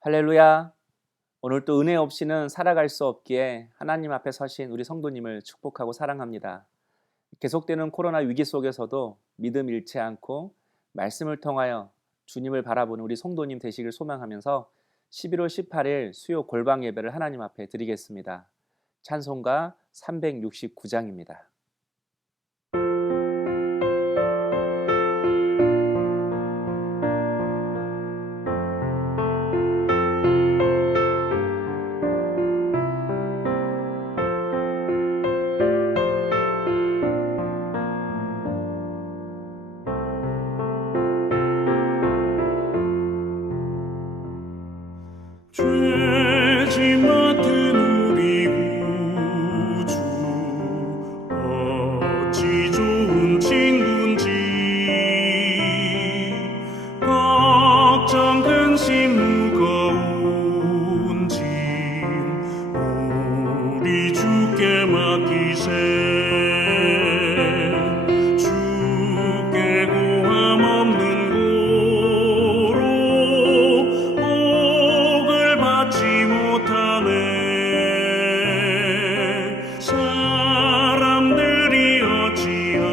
할렐루야. 오늘 또 은혜 없이는 살아갈 수 없기에 하나님 앞에 서신 우리 성도님을 축복하고 사랑합니다. 계속되는 코로나 위기 속에서도 믿음 잃지 않고 말씀을 통하여 주님을 바라보는 우리 성도님 되시길 소망하면서 11월 18일 수요 골방 예배를 하나님 앞에 드리겠습니다. 찬송가 369장입니다. 죄짐 맡은 우리 구주 어찌 좋은 친구인지 걱정 근심 무거운 짐 우리 주께 맡기세 주께 고함 없는 사람들이 어찌하여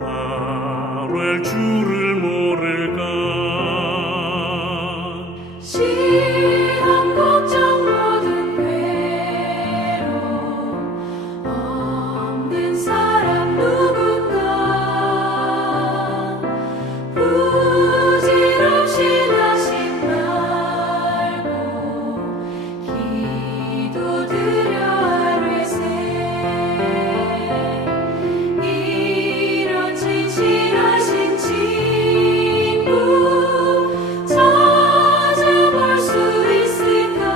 아뢰 주를 모를까 시험 걱정 모든 괴로움 없는 사람 누군가 부질없이 나심 말고 기도드려 아뢰세 이런 진실하신 친구 찾아볼 수 있을까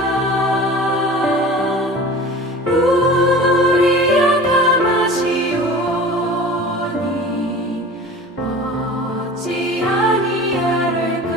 우리 약함 아시오니 어찌 아니하를까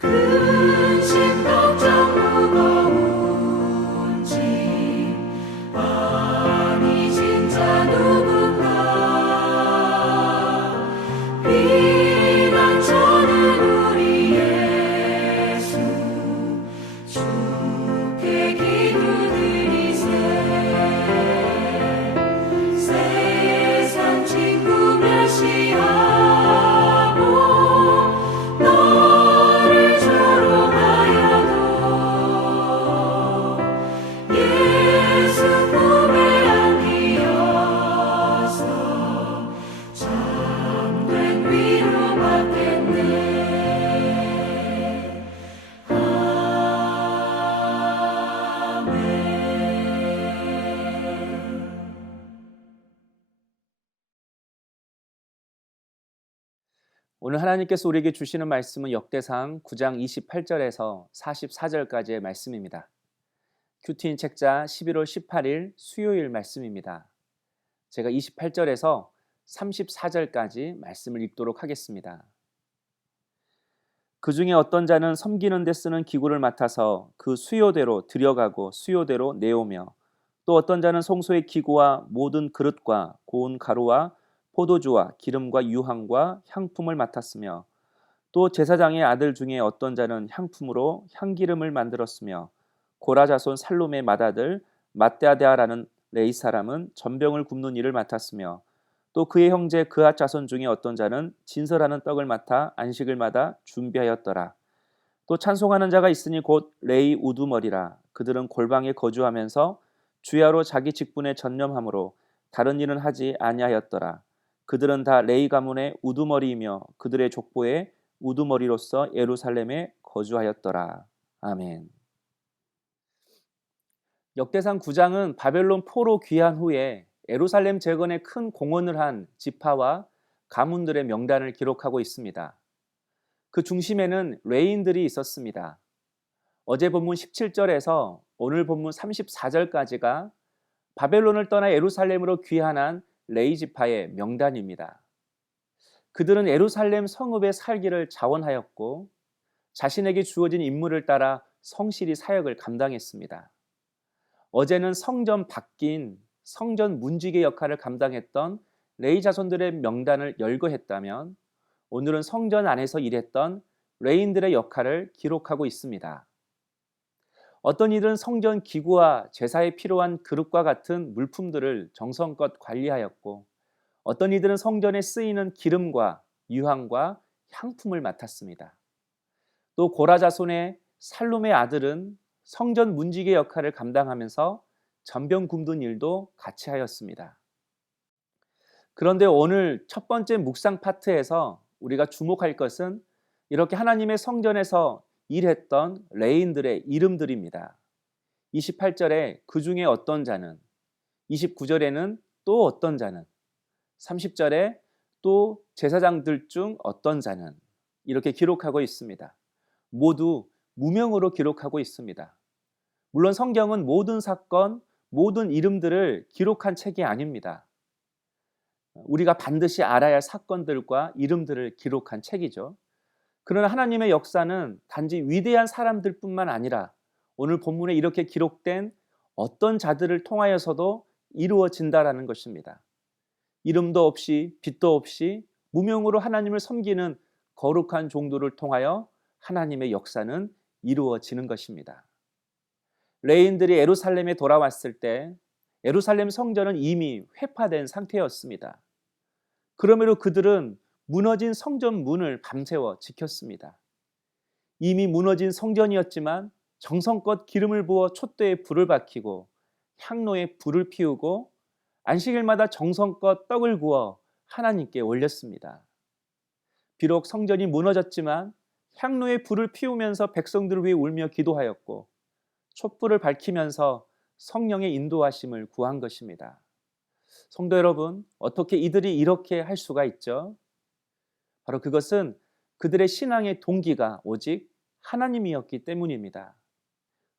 근심 걱정 무거운 짐 아니 진짜 누군가 비난 저는 우리 예수 주께 기도드리세 세상 친구 멸시하고 너를 조롱하여도 예수 품에 안기어서 참된 위로받겠네. 아멘. 오늘 하나님께서 우리에게 주시는 말씀은 역대상 9장 28절에서 44절까지의 말씀입니다. 큐티인 책자 11월 18일 수요일 말씀입니다. 제가 28절에서 34절까지 말씀을 읽도록 하겠습니다. 그 중에 어떤 자는 섬기는 데 쓰는 기구를 맡아서 그 수요대로 들여가고 수요대로 내오며 또 어떤 자는 성소의 기구와 모든 그릇과 고운 가루와 포도주와 기름과 유황과 향품을 맡았으며 또 제사장의 아들 중에 어떤 자는 향품으로 향기름을 만들었으며 고라 자손 살롬의 맏아들 맏대아대아라는 레이 사람은 전병을 굽는 일을 맡았으며 또 그의 형제 그앗 자손 중에 어떤 자는 진설하는 떡을 맡아 안식을 마다 준비하였더라. 또 찬송하는 자가 있으니 곧 레이 우두머리라. 그들은 골방에 거주하면서 주야로 자기 직분에 전념함으로 다른 일은 하지 아니하였더라. 그들은 다 레이 가문의 우두머리이며 그들의 족보에 우두머리로서 예루살렘에 거주하였더라. 아멘. 역대상 9장은 바벨론 포로 귀환 후에 예루살렘 재건에 큰 공헌을 한 지파와 가문들의 명단을 기록하고 있습니다. 그 중심에는 레인들이 있었습니다. 어제 본문 17절에서 오늘 본문 34절까지가 바벨론을 떠나 예루살렘으로 귀환한 레위 지파의 명단입니다. 그들은 예루살렘 성읍에 살기를 자원하였고 자신에게 주어진 임무를 따라 성실히 사역을 감당했습니다. 어제는 성전 밖인 성전 문지기 역할을 감당했던 레위 자손들의 명단을 열거했다면 오늘은 성전 안에서 일했던 레위인들의 역할을 기록하고 있습니다. 어떤 이들은 성전 기구와 제사에 필요한 그릇과 같은 물품들을 정성껏 관리하였고 어떤 이들은 성전에 쓰이는 기름과 유황과 향품을 맡았습니다. 또 고라 자손의 살룸의 아들은 성전 문지기 역할을 감당하면서 전병 굽는 일도 같이 하였습니다. 그런데 오늘 첫 번째 묵상 파트에서 우리가 주목할 것은 이렇게 하나님의 성전에서 일했던 레위인들의 이름들입니다. 28절에 그 중에 어떤 자는, 29절에는 또 어떤 자는, 30절에 또 제사장들 중 어떤 자는 이렇게 기록하고 있습니다. 모두 무명으로 기록하고 있습니다. 물론 성경은 모든 사건, 모든 이름들을 기록한 책이 아닙니다. 우리가 반드시 알아야 할 사건들과 이름들을 기록한 책이죠. 그러나 하나님의 역사는 단지 위대한 사람들뿐만 아니라 오늘 본문에 이렇게 기록된 어떤 자들을 통하여서도 이루어진다라는 것입니다. 이름도 없이 빛도 없이 무명으로 하나님을 섬기는 거룩한 종들을 통하여 하나님의 역사는 이루어지는 것입니다. 레위인들이 예루살렘에 돌아왔을 때 예루살렘 성전은 이미 회파된 상태였습니다. 그러므로 그들은 무너진 성전 문을 밤새워 지켰습니다. 이미 무너진 성전이었지만 정성껏 기름을 부어 촛대에 불을 밝히고 향로에 불을 피우고 안식일마다 정성껏 떡을 구워 하나님께 올렸습니다. 비록 성전이 무너졌지만 향로에 불을 피우면서 백성들을 위해 울며 기도하였고 촛불을 밝히면서 성령의 인도하심을 구한 것입니다. 성도 여러분, 어떻게 이들이 이렇게 할 수가 있죠? 바로 그것은 그들의 신앙의 동기가 오직 하나님이었기 때문입니다.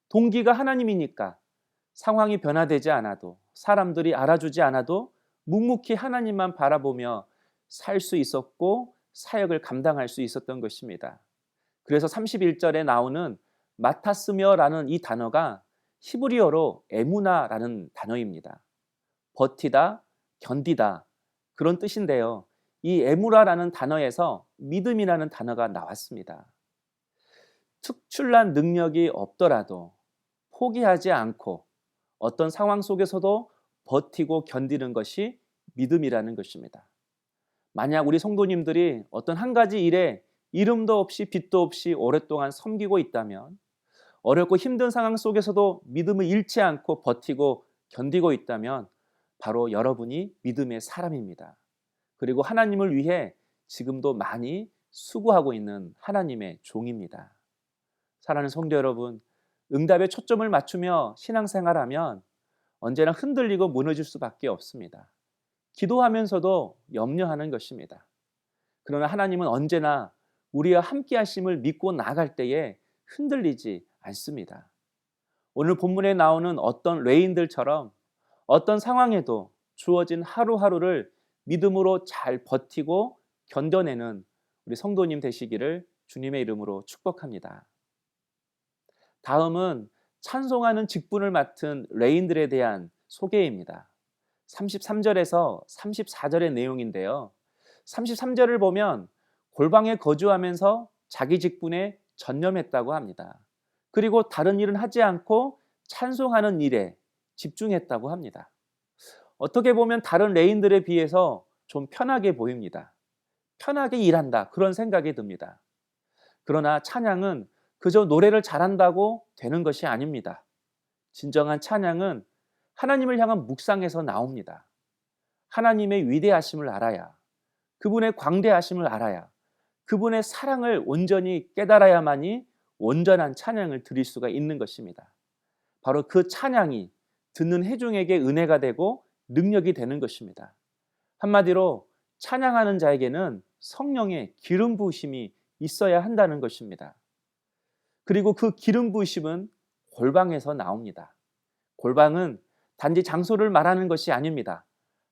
동기가 하나님이니까 상황이 변화되지 않아도 사람들이 알아주지 않아도 묵묵히 하나님만 바라보며 살 수 있었고 사역을 감당할 수 있었던 것입니다. 그래서 31절에 나오는 마타스며라는 이 단어가 히브리어로 에무나라는 단어입니다. 버티다, 견디다 그런 뜻인데요. 이 에무라라는 단어에서 믿음이라는 단어가 나왔습니다. 특출난 능력이 없더라도 포기하지 않고 어떤 상황 속에서도 버티고 견디는 것이 믿음이라는 것입니다. 만약 우리 성도님들이 어떤 한 가지 일에 이름도 없이 빛도 없이 오랫동안 섬기고 있다면 어렵고 힘든 상황 속에서도 믿음을 잃지 않고 버티고 견디고 있다면 바로 여러분이 믿음의 사람입니다. 그리고 하나님을 위해 지금도 많이 수고하고 있는 하나님의 종입니다. 사랑하는 성도 여러분, 응답에 초점을 맞추며 신앙생활하면 언제나 흔들리고 무너질 수밖에 없습니다. 기도하면서도 염려하는 것입니다. 그러나 하나님은 언제나 우리와 함께 하심을 믿고 나아갈 때에 흔들리지 않습니다. 오늘 본문에 나오는 어떤 레위인들처럼 어떤 상황에도 주어진 하루하루를 믿음으로 잘 버티고 견뎌내는 우리 성도님 되시기를 주님의 이름으로 축복합니다. 다음은 찬송하는 직분을 맡은 레위인들에 대한 소개입니다. 33절에서 34절의 내용인데요. 33절을 보면 골방에 거주하면서 자기 직분에 전념했다고 합니다. 그리고 다른 일은 하지 않고 찬송하는 일에 집중했다고 합니다. 어떻게 보면 다른 레위인들에 비해서 좀 편하게 보입니다. 편하게 일한다 그런 생각이 듭니다. 그러나 찬양은 그저 노래를 잘한다고 되는 것이 아닙니다. 진정한 찬양은 하나님을 향한 묵상에서 나옵니다. 하나님의 위대하심을 알아야, 그분의 광대하심을 알아야, 그분의 사랑을 온전히 깨달아야만이 온전한 찬양을 드릴 수가 있는 것입니다. 바로 그 찬양이 듣는 회중에게 은혜가 되고 능력이 되는 것입니다. 한마디로 찬양하는 자에게는 성령의 기름 부으심이 있어야 한다는 것입니다. 그리고 그 기름 부으심은 골방에서 나옵니다. 골방은 단지 장소를 말하는 것이 아닙니다.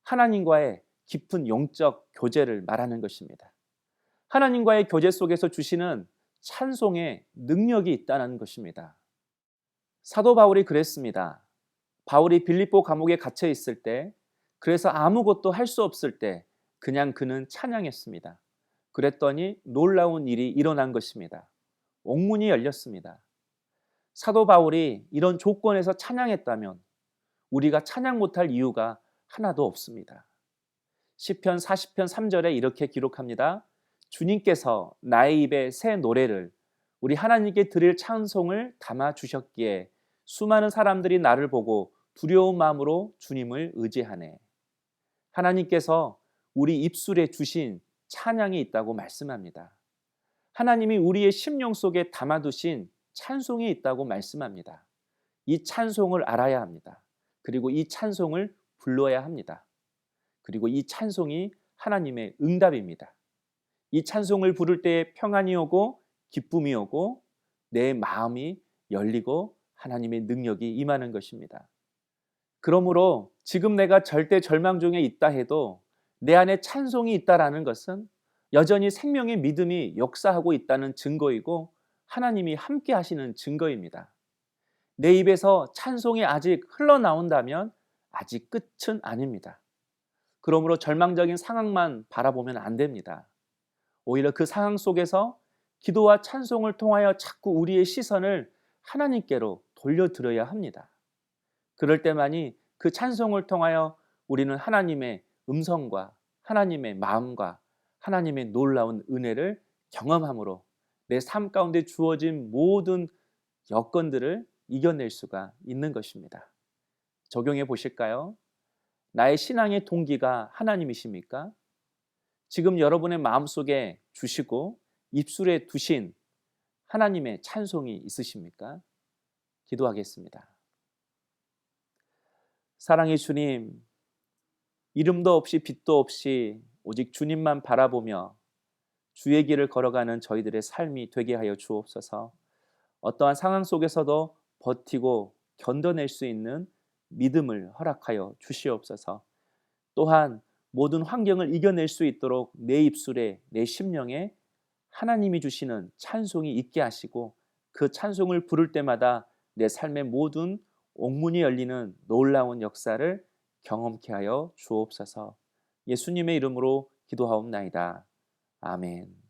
하나님과의 깊은 영적 교제를 말하는 것입니다. 하나님과의 교제 속에서 주시는 찬송의 능력이 있다는 것입니다. 사도 바울이 그랬습니다. 바울이 빌립보 감옥에 갇혀 있을 때, 그래서 아무것도 할 수 없을 때 그냥 그는 찬양했습니다. 그랬더니 놀라운 일이 일어난 것입니다. 옥문이 열렸습니다. 사도 바울이 이런 조건에서 찬양했다면 우리가 찬양 못할 이유가 하나도 없습니다. 시편 40편 3절에 이렇게 기록합니다. 주님께서 나의 입에 새 노래를, 우리 하나님께 드릴 찬송을 담아 주셨기에 수많은 사람들이 나를 보고 두려운 마음으로 주님을 의지하네. 하나님께서 우리 입술에 주신 찬양이 있다고 말씀합니다. 하나님이 우리의 심령 속에 담아두신 찬송이 있다고 말씀합니다. 이 찬송을 알아야 합니다. 그리고 이 찬송을 불러야 합니다. 그리고 이 찬송이 하나님의 응답입니다. 이 찬송을 부를 때에 평안이 오고 기쁨이 오고 내 마음이 열리고 하나님의 능력이 임하는 것입니다. 그러므로 지금 내가 절대 절망 중에 있다 해도 내 안에 찬송이 있다라는 것은 여전히 생명의 믿음이 역사하고 있다는 증거이고 하나님이 함께 하시는 증거입니다. 내 입에서 찬송이 아직 흘러나온다면 아직 끝은 아닙니다. 그러므로 절망적인 상황만 바라보면 안 됩니다. 오히려 그 상황 속에서 기도와 찬송을 통하여 자꾸 우리의 시선을 하나님께로 돌려드려야 합니다. 그럴 때만이 그 찬송을 통하여 우리는 하나님의 음성과 하나님의 마음과 하나님의 놀라운 은혜를 경험함으로 내 삶 가운데 주어진 모든 여건들을 이겨낼 수가 있는 것입니다. 적용해 보실까요? 나의 신앙의 동기가 하나님이십니까? 지금 여러분의 마음속에 주시고 입술에 두신 하나님의 찬송이 있으십니까? 기도하겠습니다. 사랑의 주님, 이름도 없이 빛도 없이 오직 주님만 바라보며 주의 길을 걸어가는 저희들의 삶이 되게 하여 주옵소서. 어떠한 상황 속에서도 버티고 견뎌낼 수 있는 믿음을 허락하여 주시옵소서. 또한 모든 환경을 이겨낼 수 있도록 내 입술에, 내 심령에 하나님이 주시는 찬송이 있게 하시고 그 찬송을 부를 때마다 내 삶의 모든 옥문이 열리는 놀라운 역사를 경험케 하여 주옵소서. 예수님의 이름으로 기도하옵나이다. 아멘.